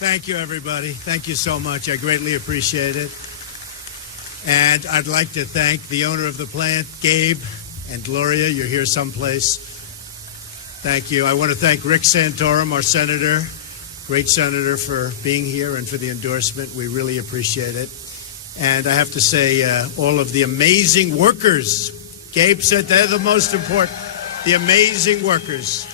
Thank you, everybody. Thank you so much. I greatly appreciate it. And I'd like to thank the owner of the plant, Gabe, and Gloria. You're here someplace. Thank you. I want to thank Rick Santorum, our senator, great senator, for being here and for the endorsement. We really appreciate it. And I have to say, all of the amazing workers. Gabe said they're the most important, the amazing workers.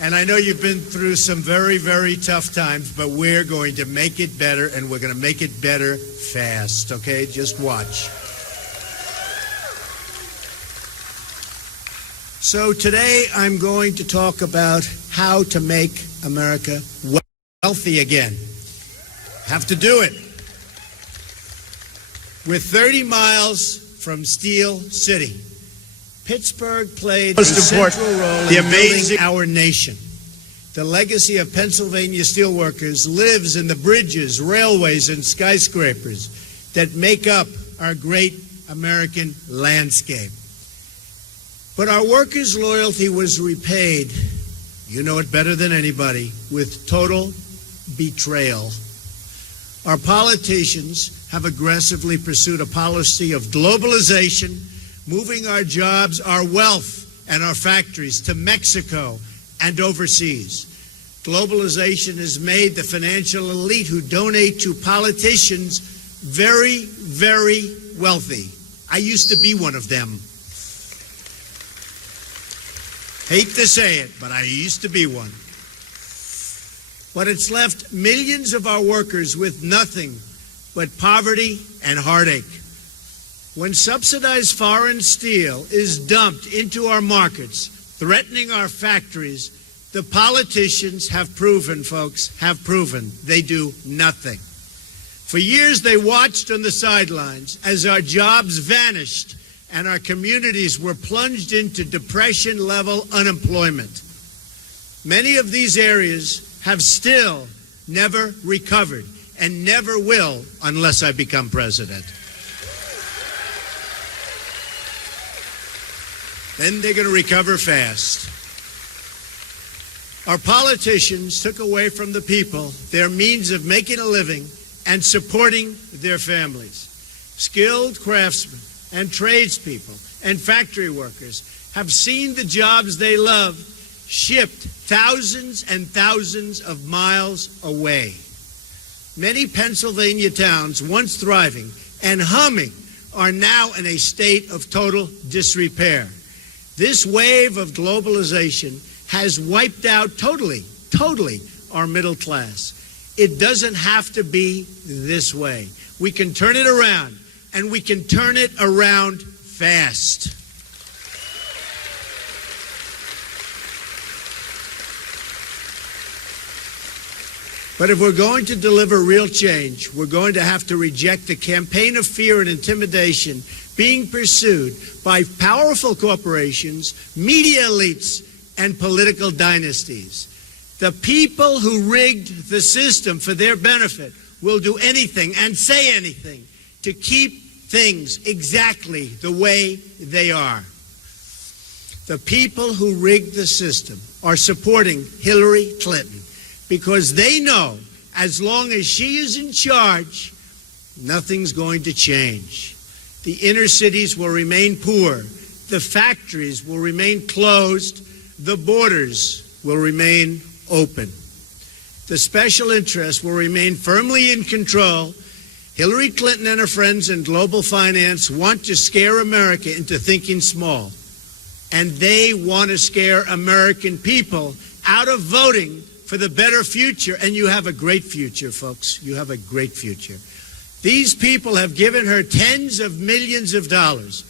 And I know you've been through some very, very tough times, but we're going to make it better, and we're going to make it better fast, okay? Just watch. So today I'm going to talk about how to make America wealthy again. Have to do it. We're 30 miles from Steel City. Pittsburgh played a central role in building our nation. The legacy of Pennsylvania steelworkers lives in the bridges, railways, and skyscrapers that make up our great American landscape. But our workers' loyalty was repaid, you know it better than anybody, with total betrayal. Our politicians have aggressively pursued a policy of globalization, moving our jobs, our wealth, and our factories to Mexico and overseas. Globalization has made the financial elite who donate to politicians very, very wealthy. I used to be one of them. Hate to say it, but I used to be one. But it's left millions of our workers with nothing but poverty and heartache. When subsidized foreign steel is dumped into our markets, threatening our factories, the politicians have proven, folks, have proven they do nothing. For years, they watched on the sidelines as our jobs vanished and our communities were plunged into depression-level unemployment. Many of these areas have still never recovered and never will unless I become president. Then they're going to recover fast. Our politicians took away from the people their means of making a living and supporting their families. Skilled craftsmen and tradespeople and factory workers have seen the jobs they love shipped thousands and thousands of miles away. Many Pennsylvania towns, once thriving and humming, are now in a state of total disrepair. This wave of globalization has wiped out totally our middle class. It doesn't have to be this way. We can turn it around, and we can turn it around fast. But if we're going to deliver real change, we're going to have to reject the campaign of fear and intimidation being pursued by powerful corporations, media elites, and political dynasties. The people who rigged the system for their benefit will do anything and say anything to keep things exactly the way they are. The people who rigged the system are supporting Hillarty Clinton because they know as long as she is in charge, nothing's going to change. The inner cities will remain poor. The factories will remain closed. The borders will remain open. The special interests will remain firmly in control. Hillary Clinton and her friends in global finance want to scare America into thinking small. And they want to scare American people out of voting for the better future. And you have a great future, folks. You have a great future. These people have given her tens of millions of dollars.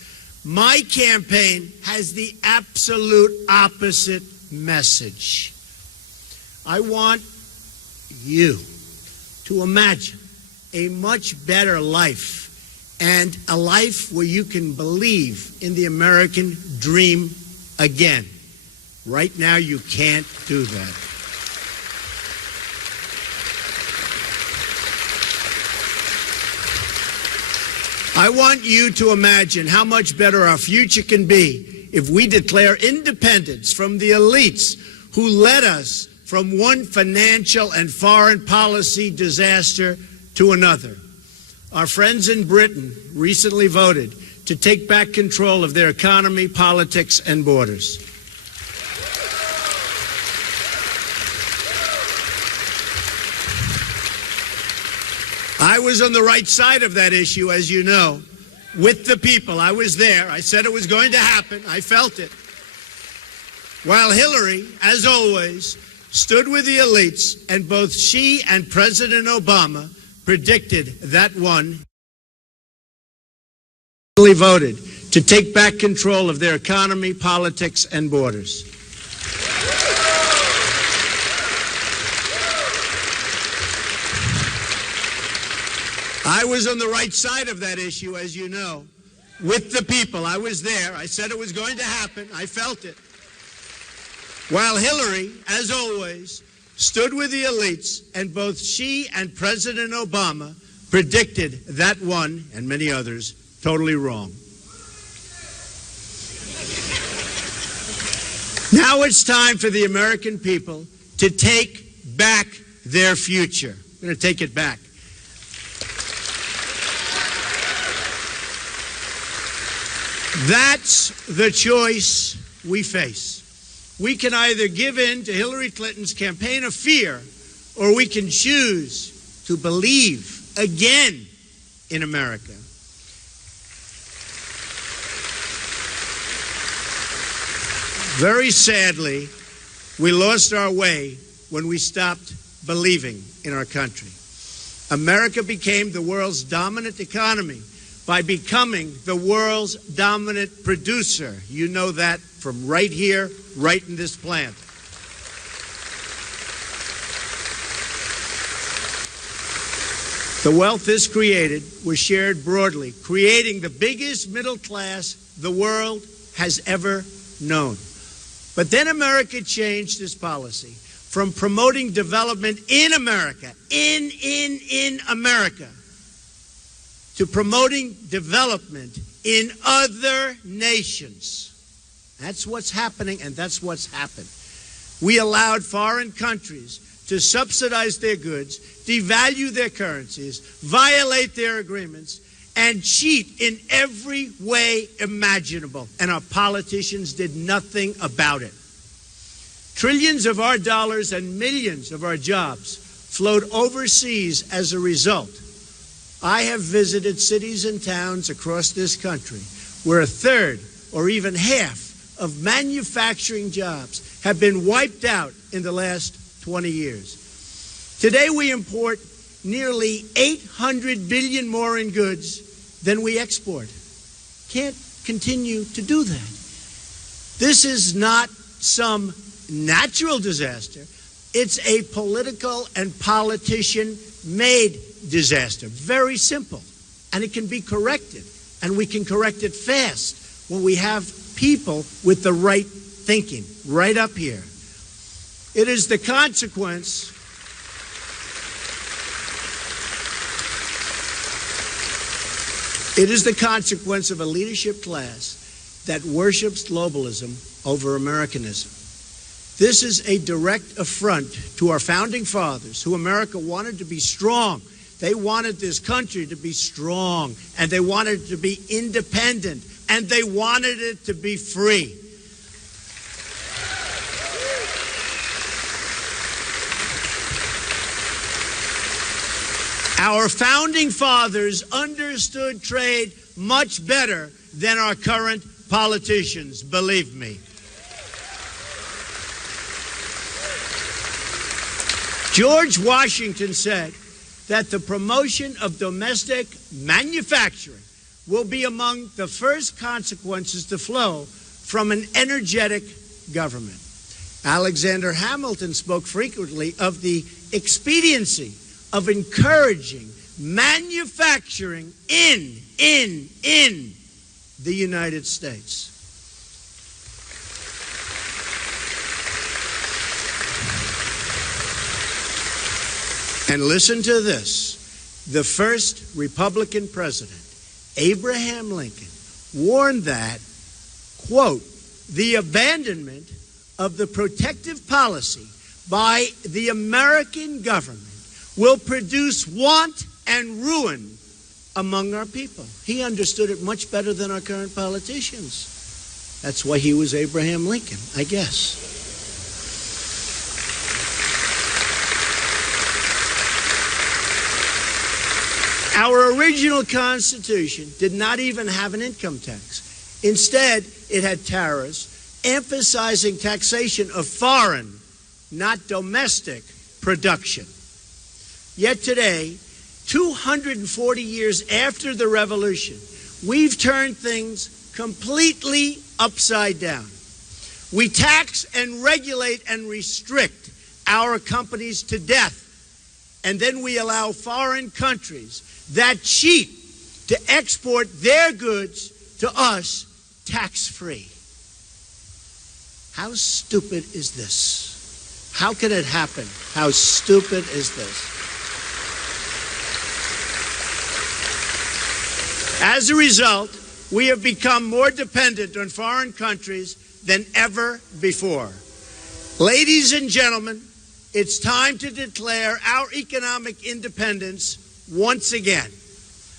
My campaign has the absolute opposite message. I want you to imagine a much better life and a life where you can believe in the American dream again. Right now, you can't do that. I want you to imagine how much better our future can be if we declare independence from the elites who led us from one financial and foreign policy disaster to another. Our friends in Britain recently voted to take back control of their economy, politics, and borders. I was on the right side of that issue, as you know, with the people. I was there. I said it was going to happen. I felt it. While Hillary, as always, stood with the elites, and both she and President Obama predicted that one voted to take back control of their economy, politics, and borders. I was on the right side of that issue, as you know, with the people. I was there. I said it was going to happen. I felt it. While Hillary, as always, stood with the elites, and both she and President Obama predicted that one, and many others, totally wrong. Now it's time for the American people to take back their future. We're going to take it back. That's the choice we face. We can either give in to Hillary Clinton's campaign of fear, or we can choose to believe again in America. Very sadly, we lost our way when we stopped believing in our country. America became the world's dominant economy by becoming the world's dominant producer. You know that from right here, right in this plant. The wealth this created was shared broadly, creating the biggest middle class the world has ever known. But then America changed its policy from promoting development in America, in America, to promoting development in other nations. That's what's happening, and that's what's happened. We allowed foreign countries to subsidize their goods, devalue their currencies, violate their agreements, and cheat in every way imaginable. And our politicians did nothing about it. Trillions of our dollars and millions of our jobs flowed overseas as a result. I have visited cities and towns across this country where a third or even half of manufacturing jobs have been wiped out in the last 20 years. Today we import nearly 800 billion more in goods than we export. Can't continue to do that. This is not some natural disaster. It's a political and politician-made disaster. Very simple. And it can be corrected. And we can correct it fast when we have people with the right thinking right up here. It is the consequence of a leadership class that worships globalism over Americanism. This is a direct affront to our founding fathers, who America wanted to be strong. They wanted this country to be strong, and they wanted it to be independent, and they wanted it to be free. Our founding fathers understood trade much better than our current politicians, believe me. George Washington said that the promotion of domestic manufacturing will be among the first consequences to flow from an energetic government. Alexander Hamilton spoke frequently of the expediency of encouraging manufacturing in the United States. And listen to this. The first Republican president, Abraham Lincoln, warned that, quote, the abandonment of the protective policy by the American government will produce want and ruin among our people. He understood it much better than our current politicians. That's why he was Abraham Lincoln, I guess. Our original Constitution did not even have an income tax. Instead, it had tariffs emphasizing taxation of foreign, not domestic, production. Yet today, 240 years after the revolution, we've turned things completely upside down. We tax and regulate and restrict our companies to death, and then we allow foreign countries that cheat to export their goods to us tax-free. How stupid is this? How can it happen? How stupid is this? As a result, we have become more dependent on foreign countries than ever before. Ladies and gentlemen, it's time to declare our economic independence once again.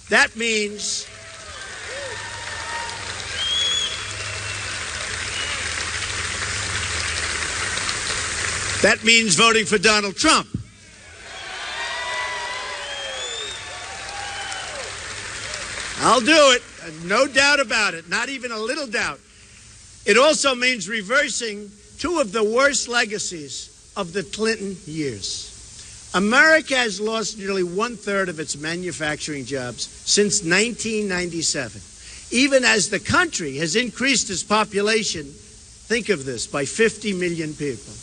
That means voting for Donald Trump. I'll do it, no doubt about it, not even a little doubt. It also means reversing two of the worst legacies of the Clinton years. America has lost nearly one-third of its manufacturing jobs since 1997. Even as the country has increased its population, think of this, by 50 million people.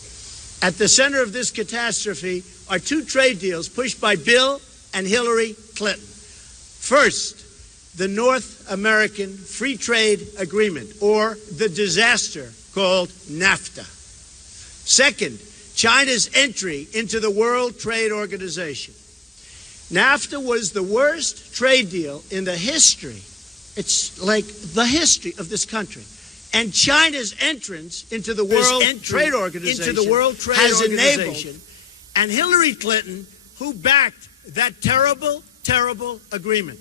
At the center of this catastrophe are two trade deals pushed by Bill and Hillarty Clinton. First, the North American Free Trade Agreement, or the disaster called NAFTA. Second, China's entry into the World Trade Organization. NAFTA was the worst trade deal in the history. It's like the history of this country. And China's entrance into the World Trade Organization has enabled, and Hillary Clinton, who backed that terrible, terrible agreement.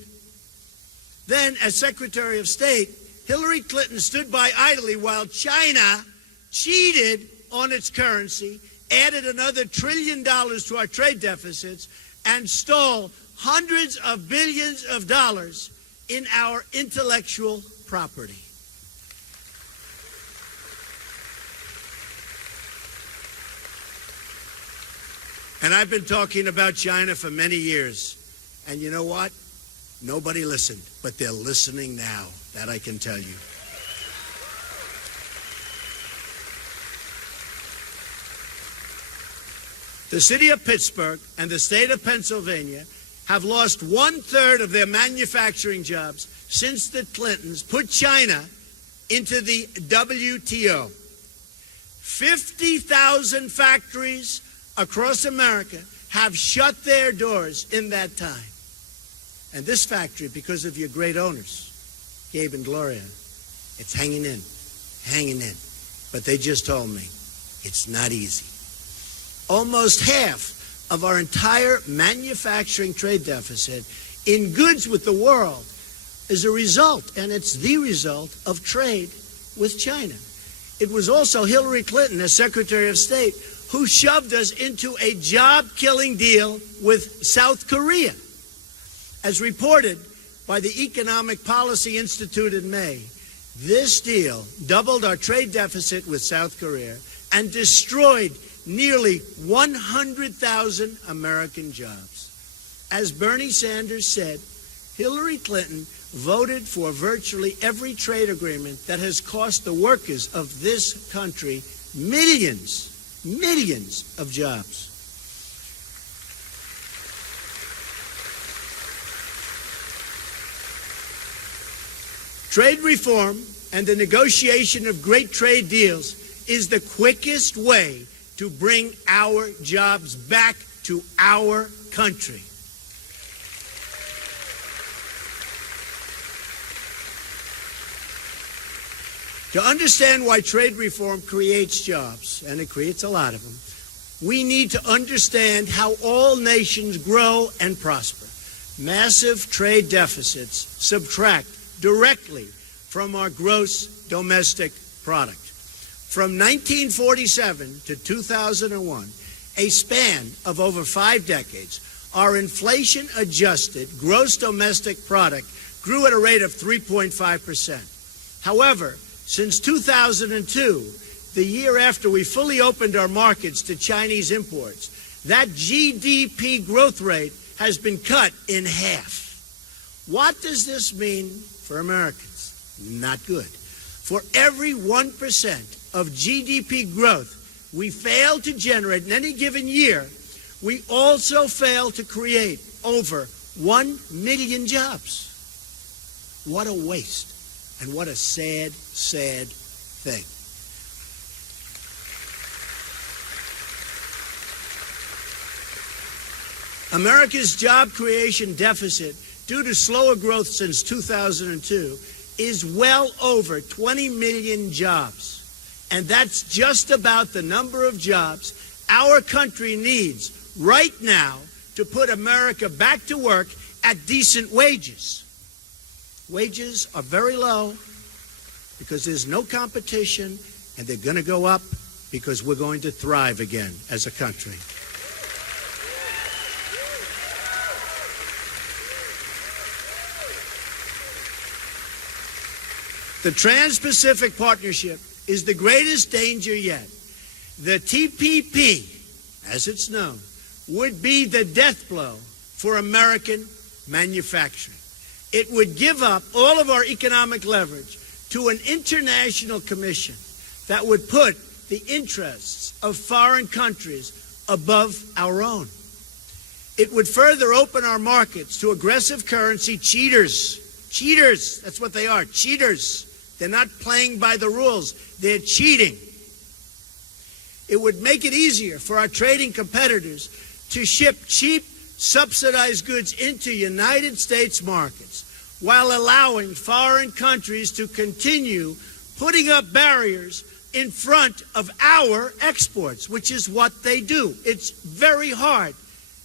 Then, as Secretary of State, Hillary Clinton stood by idly while China cheated on its currency, added another $1 trillion to our trade deficits, and stole hundreds of billions of dollars in our intellectual property. And I've been talking about China for many years. And you know what? Nobody listened, but they're listening now. That I can tell you. The city of Pittsburgh and the state of Pennsylvania have lost one-third of their manufacturing jobs since the Clintons put China into the WTO. 50,000 factories across America have shut their doors in that time. And this factory, because of your great owners, Gabe and Gloria, it's hanging in, hanging in. But they just told me it's not easy. Almost half of our entire manufacturing trade deficit in goods with the world is a result, and it's the result, of trade with China. It was also Hillary Clinton, as Secretary of State, who shoved us into a job-killing deal with South Korea. As reported by the Economic Policy Institute in May, this deal doubled our trade deficit with South Korea and destroyed nearly 100,000 American jobs. As Bernie Sanders said, Hillary Clinton voted for virtually every trade agreement that has cost the workers of this country millions of jobs. Trade reform and the negotiation of great trade deals is the quickest way to bring our jobs back to our country. To understand why trade reform creates jobs, and it creates a lot of them, We need to understand how all nations grow and prosper. Massive trade deficits subtract directly from our gross domestic product. From 1947 to 2001, a span of over 5 decades, our inflation-adjusted gross domestic product grew at a rate of 3.5%. However, since 2002, the year after we fully opened our markets to Chinese imports, that GDP growth rate has been cut in half. What does this mean for Americans? Not good. For every 1% of GDP growth we fail to generate in any given year, we also fail to create over 1 million jobs. What a waste, and what a sad, sad thing. America's job creation deficit, due to slower growth since 2002, is well over 20 million jobs. And that's just about the number of jobs our country needs right now to put America back to work at decent wages. Wages are very low because there's no competition, and they're going to go up because we're going to thrive again as a country. The Trans-Pacific Partnership is the greatest danger yet. The TPP, as it's known, would be the death blow for American manufacturing. It would give up all of our economic leverage to an international commission that would put the interests of foreign countries above our own. It would further open our markets to aggressive currency cheaters. Cheaters, that's what they are, cheaters. They're not playing by the rules. They're cheating. It would make it easier for our trading competitors to ship cheap, subsidized goods into United States markets while allowing foreign countries to continue putting up barriers in front of our exports, which is what they do. It's very hard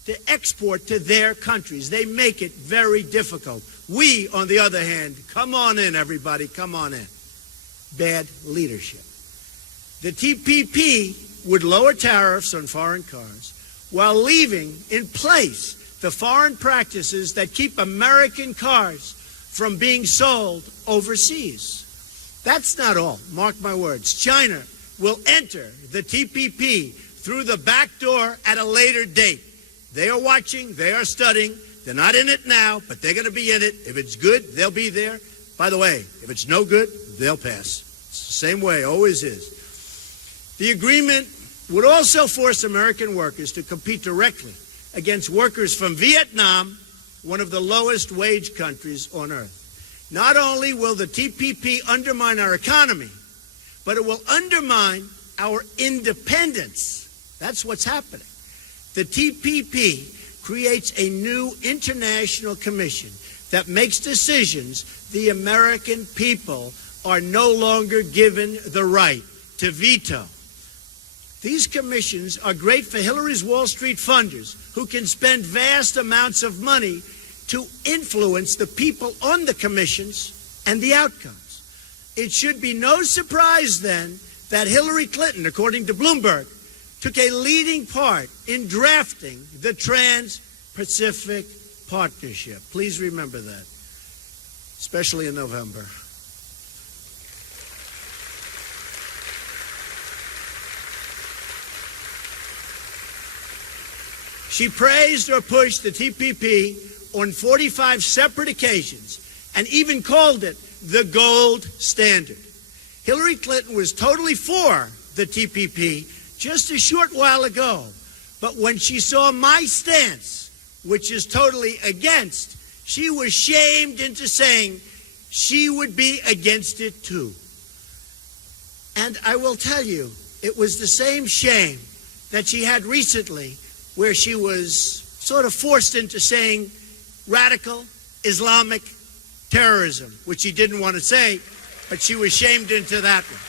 to export to their countries. They make it very difficult. We, on the other hand, come on in, everybody, come on in. Bad leadership. The TPP would lower tariffs on foreign cars while leaving in place the foreign practices that keep American cars from being sold overseas. That's not all. Mark my words. China will enter the TPP through the back door at a later date. They are watching. They are studying. They're not in it now, but they're going to be in it. If it's good, they'll be there. By the way, if it's no good, they'll pass. It's the same way, always is. The agreement would also force American workers to compete directly against workers from Vietnam, one of the lowest wage countries on earth. Not only will the TPP undermine our economy, but it will undermine our independence. That's what's happening. The TPP creates a new international commission that makes decisions the American people are no longer given the right to veto. These commissions are great for Hillary's Wall Street funders who can spend vast amounts of money to influence the people on the commissions and the outcomes. It should be no surprise then that Hillarty Clinton, according to Bloomberg, took a leading part in drafting the Trans-Pacific Partnership. Please remember that, especially in November. She praised or pushed the TPP on 45 separate occasions and even called it the gold standard. Hillary Clinton was totally for the TPP just a short while ago, but when she saw my stance, which is totally against, she was shamed into saying she would be against it too. And I will tell you, it was the same shame that she had recently where she was sort of forced into saying radical Islamic terrorism, which she didn't want to say, but she was shamed into that one.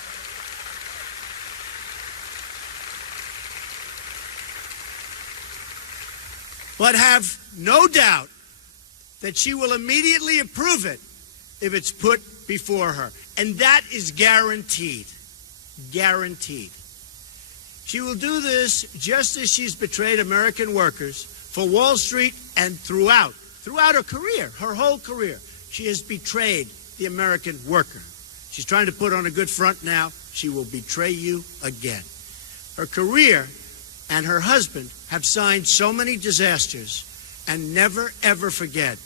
but have no doubt that she will immediately approve it if it's put before her. And that is guaranteed. Guaranteed. She will do this just as she's betrayed American workers for Wall Street and throughout her career, her whole career. She has betrayed the American worker. She's trying to put on a good front now. She will betray you again. Her career and her husband have signed so many disasters, and never, ever forget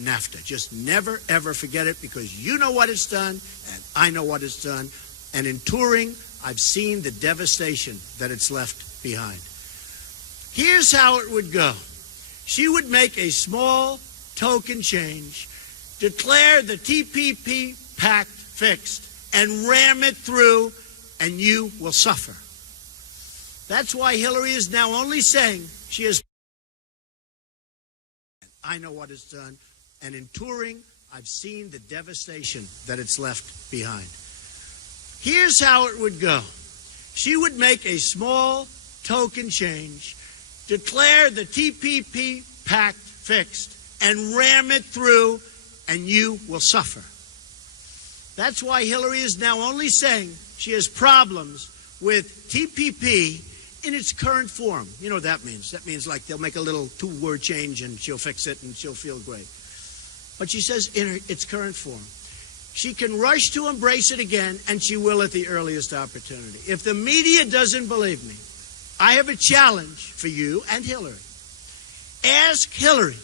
NAFTA. Just never, ever forget it, because you know what it's done, and I know what it's done. And in touring, I've seen the devastation that it's left behind. Here's how it would go. She would make a small token change, declare the TPP pact fixed, and ram it through, and you will suffer. That's why Hillary is now only saying she has. I know what it's done, and in touring, I've seen the devastation that it's left behind. Here's how it would go. She would make a small token change, declare the TPP pact fixed, and ram it through, and you will suffer. That's why Hillary is now only saying she has problems with TPP in its current form. You know what that means. That means like they'll make a little two-word change and she'll fix it and she'll feel great. But she says in its current form. She can rush to embrace it again, and she will at the earliest opportunity. If the media doesn't believe me, I have a challenge for you and Hillary. Ask Hillary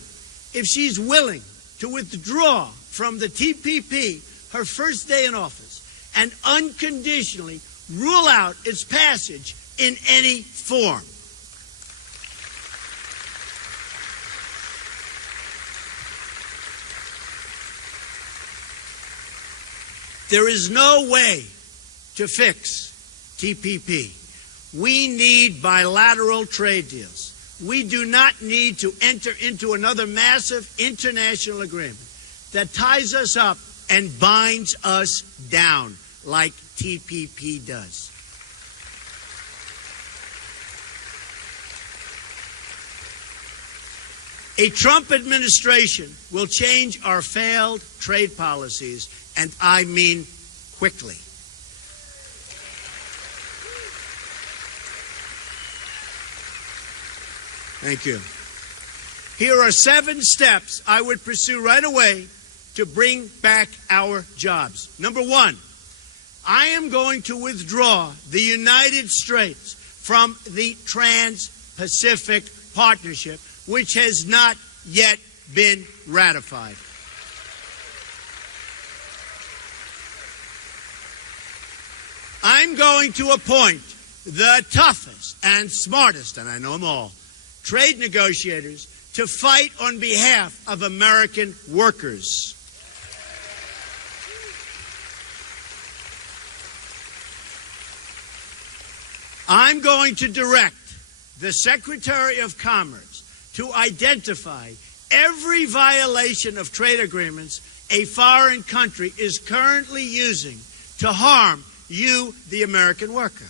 if she's willing to withdraw from the TPP her first day in office and unconditionally rule out its passage in any form. There is no way to fix TPP. We need bilateral trade deals. We do not need to enter into another massive international agreement that ties us up and binds us down like TPP does. A Trump administration will change our failed trade policies, and I mean quickly. Thank you. Here are 7 steps I would pursue right away to bring back our jobs. Number 1, I am going to withdraw the United States from the Trans-Pacific Partnership, which has not yet been ratified. I'm going to appoint the toughest and smartest, and I know them all, trade negotiators to fight on behalf of American workers. I'm going to direct the Secretary of Commerce to identify every violation of trade agreements a foreign country is currently using to harm you, the American worker.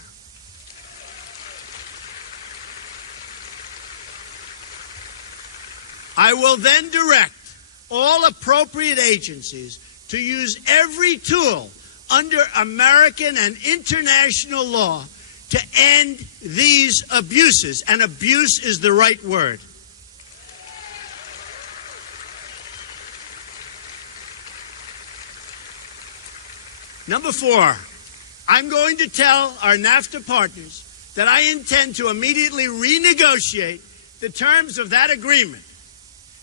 I will then direct all appropriate agencies to use every tool under American and international law to end these abuses. And abuse is the right word. Number 4, I'm going to tell our NAFTA partners that I intend to immediately renegotiate the terms of that agreement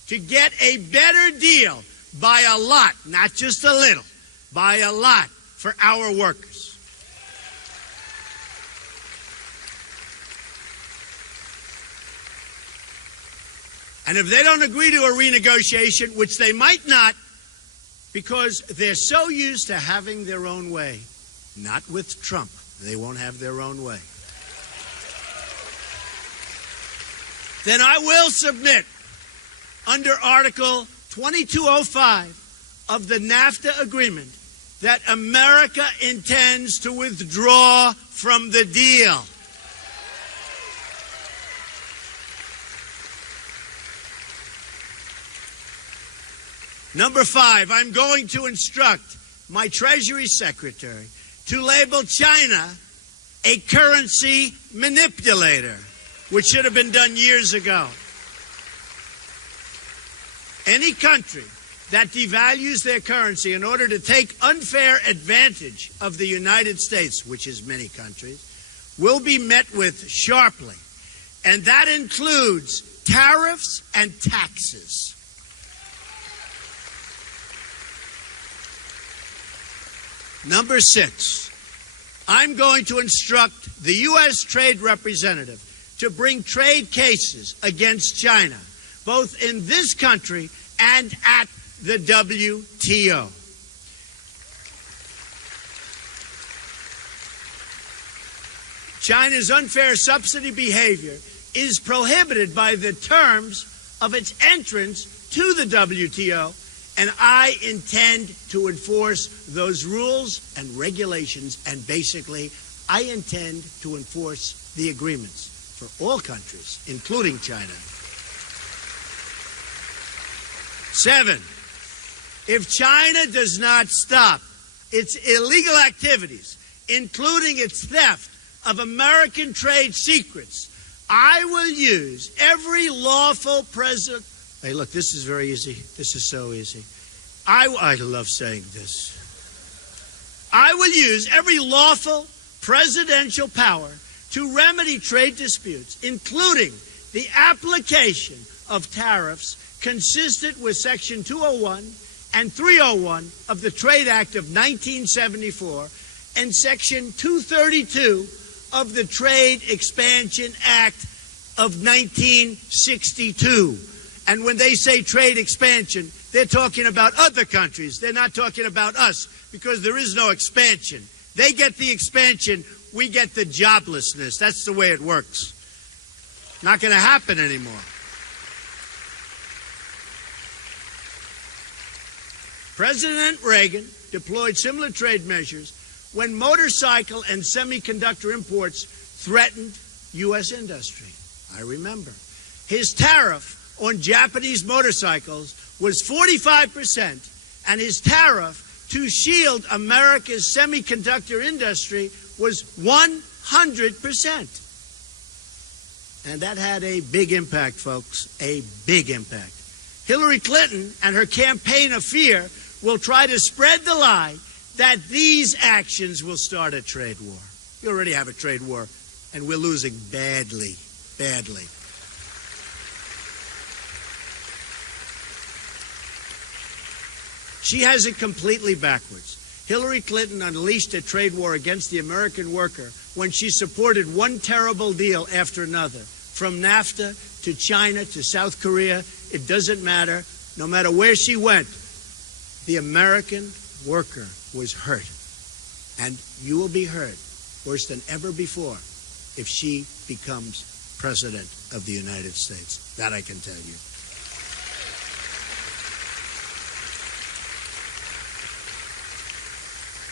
to get a better deal by a lot, not just a little, by a lot for our workers. And if they don't agree to a renegotiation, which they might not, because they're so used to having their own way, not with Trump, they won't have their own way, then I will submit under Article 2205 of the NAFTA agreement that America intends to withdraw from the deal. Number 5, I'm going to instruct my Treasury Secretary to label China a currency manipulator, which should have been done years ago. Any country that devalues their currency in order to take unfair advantage of the United States, which is many countries, will be met with sharply. And that includes tariffs and taxes. Number 6, I'm going to instruct the U.S. Trade Representative to bring trade cases against China, both in this country and at the WTO. China's unfair subsidy behavior is prohibited by the terms of its entrance to the WTO, and I intend to enforce those rules and regulations, and basically, I intend to enforce the agreements for all countries, including China. 7, if China does not stop its illegal activities, including its theft of American trade secrets, I will use every lawful president. Hey, look, this is very easy. This is so easy. I love saying this. I will use every lawful presidential power to remedy trade disputes, including the application of tariffs consistent with Section 201 and 301 of the Trade Act of 1974 and Section 232 of the Trade Expansion Act of 1962. And when they say trade expansion, they're talking about other countries. They're not talking about us, because there is no expansion. They get the expansion, we get the joblessness. That's the way it works. Not going to happen anymore. President Reagan deployed similar trade measures when motorcycle and semiconductor imports threatened U.S. industry. I remember. His tariff on Japanese motorcycles was 45%, and his tariff to shield America's semiconductor industry was 100%. And that had a big impact, folks, a big impact. Hillarty Clinton and her campaign of fear will try to spread the lie that these actions will start a trade war. You already have a trade war, and we're losing badly, badly. She has it completely backwards. Hillary Clinton unleashed a trade war against the American worker when she supported one terrible deal after another. From NAFTA to China to South Korea, it doesn't matter. No matter where she went, the American worker was hurt. And you will be hurt worse than ever before if she becomes President of the United States. That I can tell you.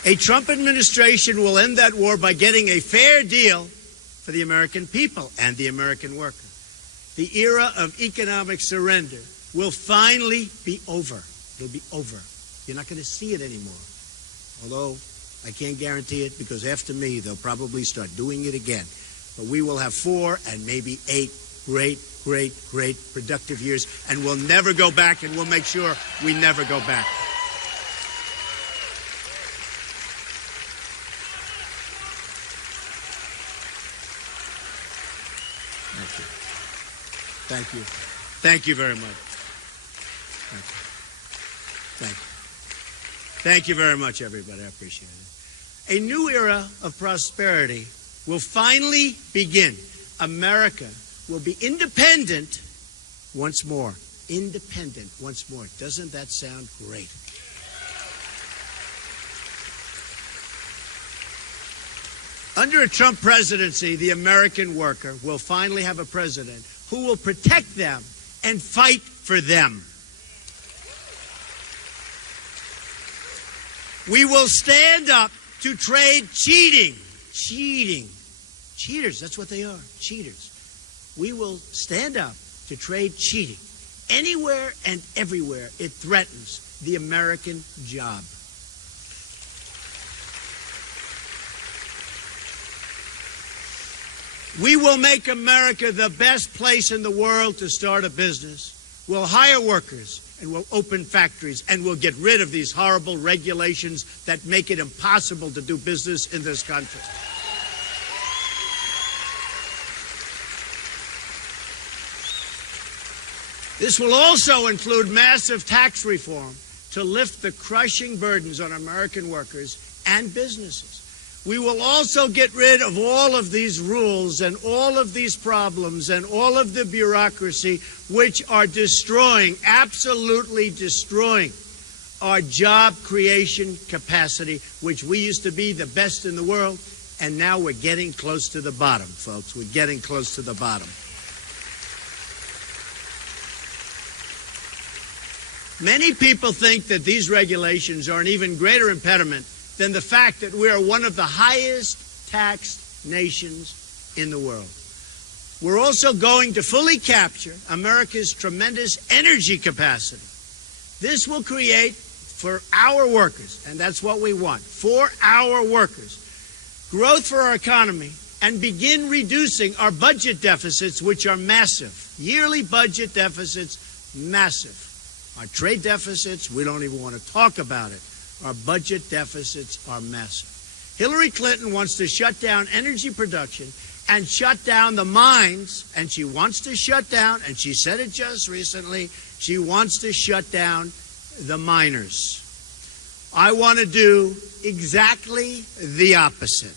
A Trump administration will end that war by getting a fair deal for the American people and the American worker. The era of economic surrender will finally be over. It'll be over. You're not going to see it anymore. Although I can't guarantee it, because after me, they'll probably start doing it again. But we will have 4 and maybe 8 great productive years, and we'll never go back, and we'll make sure we never go back. Thank you. Thank you very much. Thank you. Thank you very much, everybody. I appreciate it. A new era of prosperity will finally begin. America will be independent once more. Independent once more. Doesn't that sound great? Under a Trump presidency, the American worker will finally have a president who will protect them and fight for them. We will stand up to trade cheating. Cheaters, that's what they are, cheaters. We will stand up to trade cheating. Anywhere and everywhere it threatens the American job. We will make America the best place in the world to start a business. We'll hire workers and we'll open factories and we'll get rid of these horrible regulations that make it impossible to do business in this country. This will also include massive tax reform to lift the crushing burdens on American workers and businesses. We will also get rid of all of these rules and all of these problems and all of the bureaucracy which are destroying, absolutely destroying our job creation capacity, which we used to be the best in the world, and now we're getting close to the bottom, folks. We're getting close to the bottom. Many people think that these regulations are an even greater impediment than the fact that we are one of the highest taxed nations in the world. We're also going to fully capture America's tremendous energy capacity. This will create for our workers, and that's what we want, for our workers, growth for our economy, and begin reducing our budget deficits, which are massive. Yearly budget deficits, massive. Our trade deficits, we don't even want to talk about it. Our budget deficits are massive. Hillary Clinton wants to shut down energy production and shut down the mines, and she wants to shut down, and she said it just recently, she wants to shut down the miners. I want to do exactly the opposite.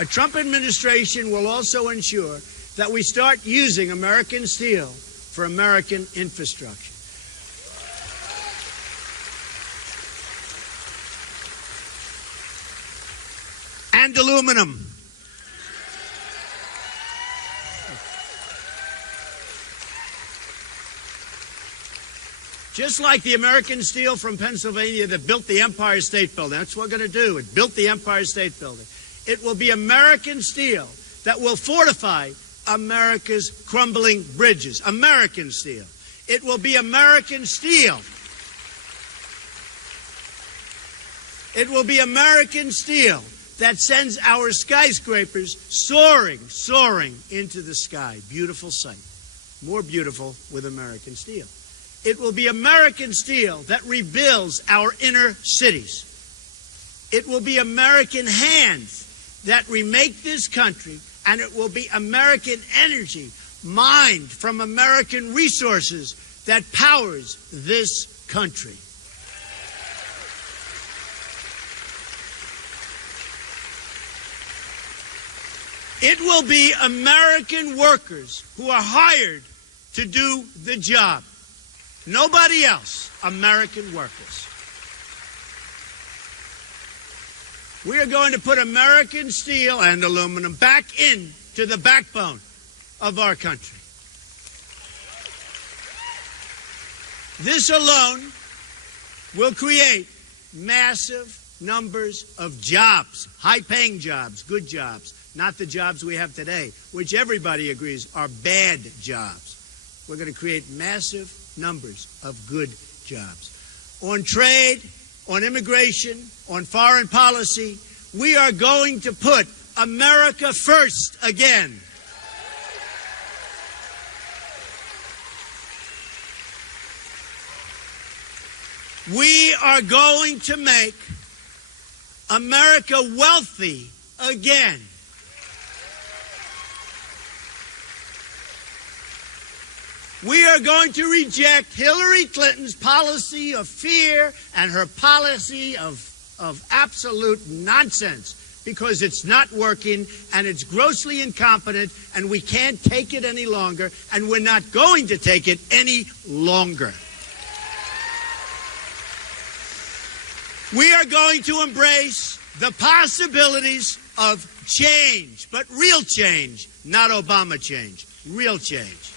A Trump administration will also ensure that we start using American steel for American infrastructure. And aluminum. Just like the American steel from Pennsylvania that built the Empire State Building. That's what we're going to do. It built the Empire State Building. It will be American steel that will fortify America's crumbling bridges. American steel. It will be American steel. It will be American steel that sends our skyscrapers soaring, soaring into the sky. Beautiful sight. More beautiful with American steel. It will be American steel that rebuilds our inner cities. It will be American hands that remake this country, and it will be American energy mined from American resources that powers this country. It will be American workers who are hired to do the job. Nobody else, American workers. We are going to put American steel and aluminum back into the backbone of our country. This alone will create massive numbers of jobs, high-paying jobs, good jobs, not the jobs we have today, which everybody agrees are bad jobs. We're going to create massive numbers of good jobs. On trade, on immigration, on foreign policy, we are going to put America first again. We are going to make America wealthy again. We are going to reject Hillary Clinton's policy of fear and her policy of absolute nonsense, because it's not working and it's grossly incompetent and we can't take it any longer, and we're not going to take it any longer. We are going to embrace the possibilities of change, but real change, not Obama change, real change.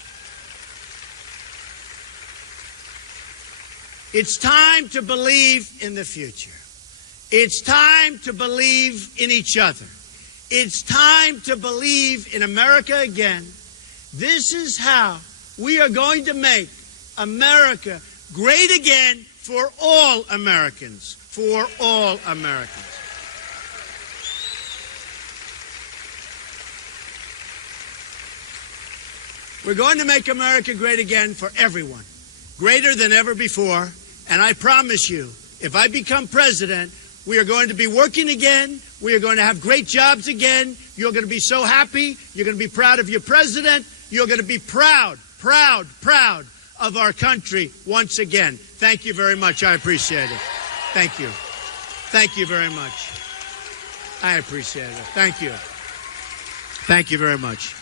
It's time to believe in the future. It's time to believe in each other. It's time to believe in America again. This is how we are going to make America great again for all Americans. For all Americans. We're going to make America great again for everyone, greater than ever before. And I promise you, if I become president, we are going to be working again. We are going to have great jobs again. You're going to be so happy. You're going to be proud of your president. You're going to be proud, proud, proud of our country once again. Thank you very much. I appreciate it. Thank you. Thank you very much. I appreciate it. Thank you. Thank you very much.